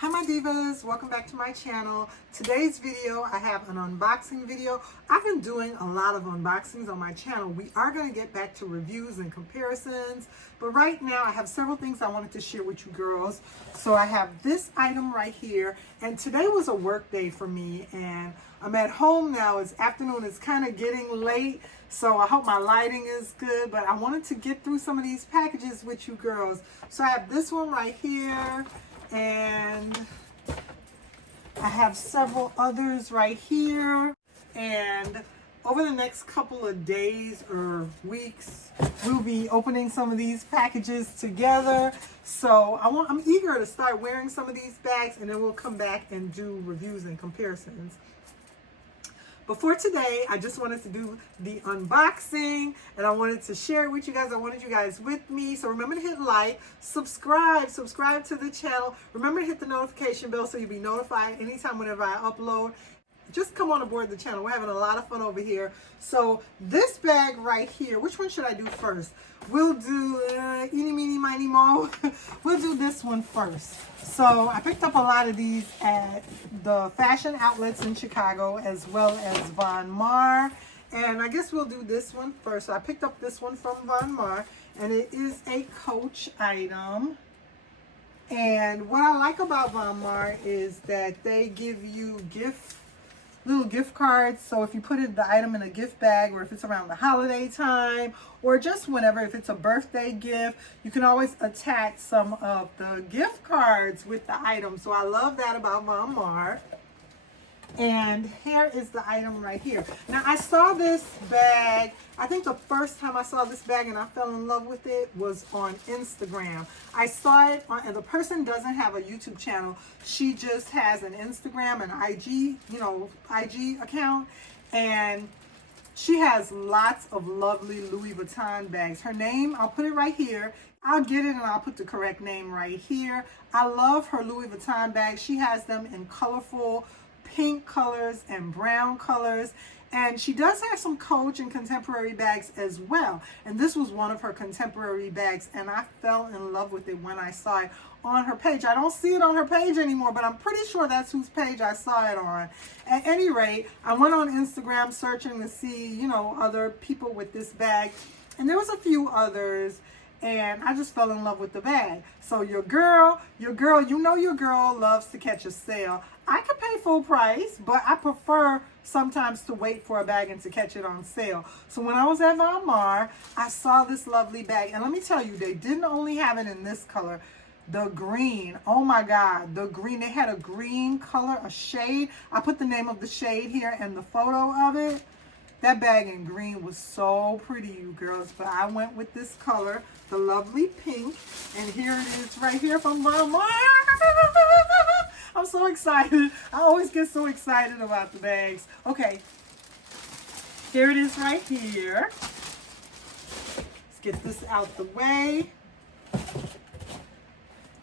Hi my divas, welcome back to my channel. Today's video, I have an unboxing video. I've been doing a lot of unboxings on my channel. We are going to get back to reviews and comparisons, but right now I have several things I wanted to share with you girls. So I have this item right here, and today was a work day for me, and I'm at home now. It's afternoon, it's kind of getting late, so I hope my lighting is good, but I wanted to get through some of these packages with you girls. So I have this one right here, and I have several others right here, and over the next couple of days or weeks we'll be opening some of these packages together. So I'm eager to start wearing some of these bags, and then we'll come back and do reviews and comparisons. But for today, I just wanted to do the unboxing, and I wanted to share it with you guys. I wanted you guys with me. So remember to hit like, subscribe to the channel. Remember to hit the notification bell so you'll be notified anytime whenever I upload. Just come on aboard the channel. We're having a lot of fun over here. So this bag right here, which one should I do first? We'll do eeny, meeny, miny, mo. We'll do this one first. So I picked up a lot of these at the fashion outlets in Chicago, as well as Von Maur. And I guess we'll do this one first. So I picked up this one from Von Maur, and it is a Coach item. And what I like about Von Maur is that they give you little gift cards. So if you put the item in a gift bag, or if it's around the holiday time, or just whenever, if it's a birthday gift, you can always attach some of the gift cards with the item. So I love that about Von Maur. And here is the item right here. Now I saw this bag, I think the first time I saw this bag and I fell in love with it was on Instagram. I saw it on, and the person doesn't have a YouTube channel. She just has an Instagram and IG, IG account. And she has lots of lovely Louis Vuitton bags. Her name, I'll put it right here. I'll get it and I'll put the correct name right here. I love her Louis Vuitton bags. She has them in colorful pink colors and brown colors, and she does have some Coach and contemporary bags as well, and this was one of her contemporary bags, and I fell in love with it when I saw it on her page. I don't see it on her page anymore, but I'm pretty sure that's whose page I saw it on. At any rate, I went on Instagram searching to see other people with this bag, and there was a few others, and I just fell in love with the bag. So your girl loves to catch a sale. I could pay full price, but I prefer sometimes to wait for a bag and to catch it on sale. So when I was at Von Maur, I saw this lovely bag, and let me tell you, they didn't only have it in this color. The green, oh my God, the green. They had a green color, a shade. I put the name of the shade here and the photo of it. That bag in green was so pretty, you girls, but I went with this color, the lovely pink, and here it is right here from Von Maur. I'm so excited. I always get so excited about the bags. Okay, here it is right here. Let's get this out the way.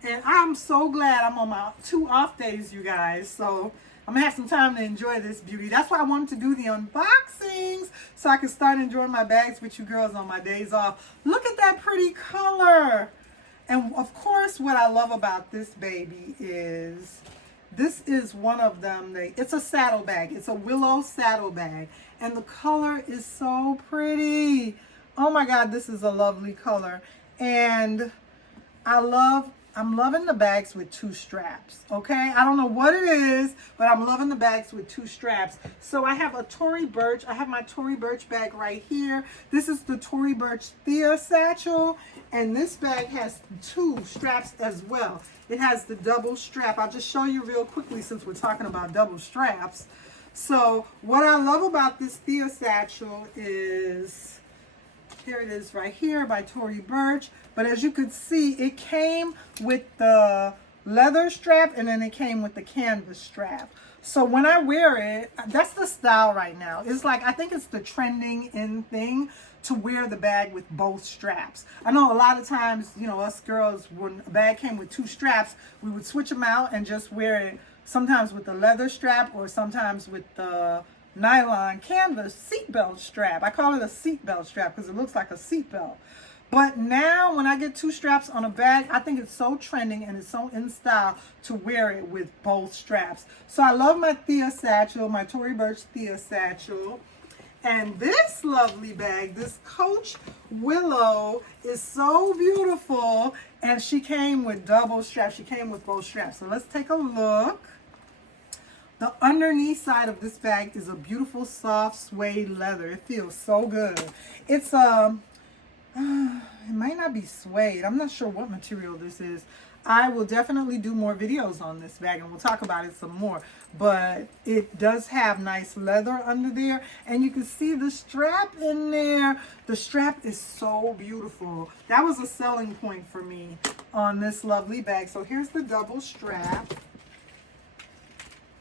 And I'm so glad I'm on my 2 off days, you guys, so I'm gonna have some time to enjoy this beauty. That's why I wanted to do the unboxings, so I can start enjoying my bags with you girls on my days off. Look at that pretty color. And of course, what I love about this baby is, this is one of them. It's a saddle bag. It's a Willow saddle bag. And the color is so pretty. Oh my God, this is a lovely color. And I'm loving the bags with 2 straps, okay? I don't know what it is, but I'm loving the bags with 2 straps. So I have a Tory Burch. I have my Tory Burch bag right here. This is the Tory Burch Thea satchel, and this bag has 2 straps as well. It has the double strap. I'll just show you real quickly since we're talking about double straps. So what I love about this Thea satchel is, here it is right here by Tory Burch. But as you could see, it came with the leather strap, and then it came with the canvas strap. So when I wear it, that's the style right now. It's like, I think it's the trending in thing to wear the bag with both straps. I know a lot of times, us girls, when a bag came with 2 straps, we would switch them out and just wear it sometimes with the leather strap, or sometimes with the nylon canvas seatbelt strap. I call it a seatbelt strap because it looks like a seatbelt. But now when I get 2 straps on a bag, I think it's so trending and it's so in style to wear it with both straps. So I love my Thea satchel, my Tory Burch Thea satchel. And this lovely bag, this Coach Willow, is so beautiful. And she came with double straps. She came with both straps. So let's take a look. The underneath side of this bag is a beautiful soft suede leather. It feels so good. It's it might not be suede. I'm not sure what material this is. I will definitely do more videos on this bag and we'll talk about it some more. But it does have nice leather under there. And you can see the strap in there. The strap is so beautiful. That was a selling point for me on this lovely bag. So here's the double strap.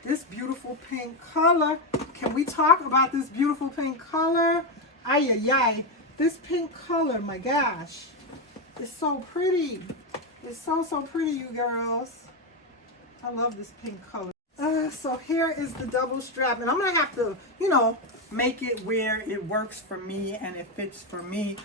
This beautiful pink color. Can we talk about this beautiful pink color? Ay, ay, ay. This pink color, my gosh. It's so pretty. It's so, so pretty, you girls. I love this pink color. So here is the double strap. And I'm going to have to, you know, make it where it works for me and it fits for me.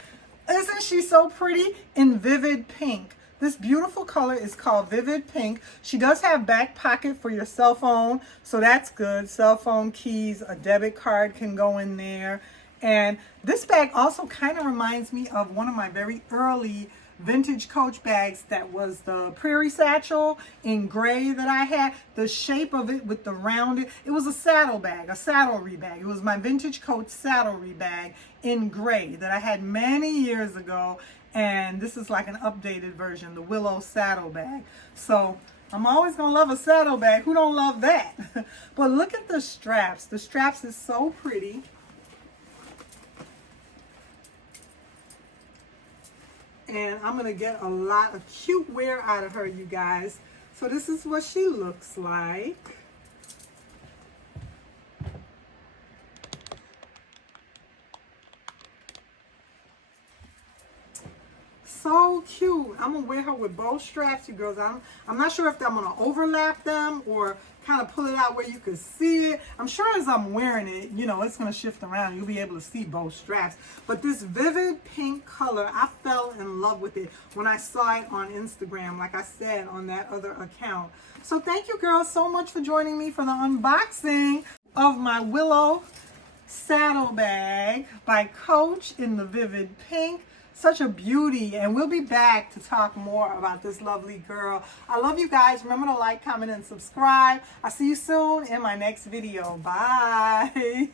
Isn't she so pretty? In vivid pink. This beautiful color is called Vivid Pink. She does have back pocket for your cell phone, so that's good. Cell phone, keys, a debit card can go in there. And this bag also kind of reminds me of one of my very early vintage Coach bags that was the Prairie Satchel in gray that I had. The shape of it with the rounded, it was a saddle bag, a saddlery bag. It was my vintage Coach saddlery bag in gray that I had many years ago. And this is like an updated version, the Willow saddle bag. So I'm always gonna love a saddle bag. Who don't love that? But look at the straps. The straps is so pretty. And I'm gonna get a lot of cute wear out of her, you guys. So this is what she looks like. So cute. I'm gonna wear her with both straps, you girls. I'm not sure if I'm gonna overlap them or kind of pull it out where you can see it. I'm sure as I'm wearing it, you know, it's gonna shift around. You'll be able to see both straps. But this vivid pink color, I fell in love with it when I saw it on Instagram, like I said, on that other account. So thank you girls so much for joining me for the unboxing of my Willow saddle bag by Coach in the vivid pink. Such a beauty, and we'll be back to talk more about this lovely girl. I love you guys. Remember to like, comment, and subscribe. I'll see you soon in my next video. Bye.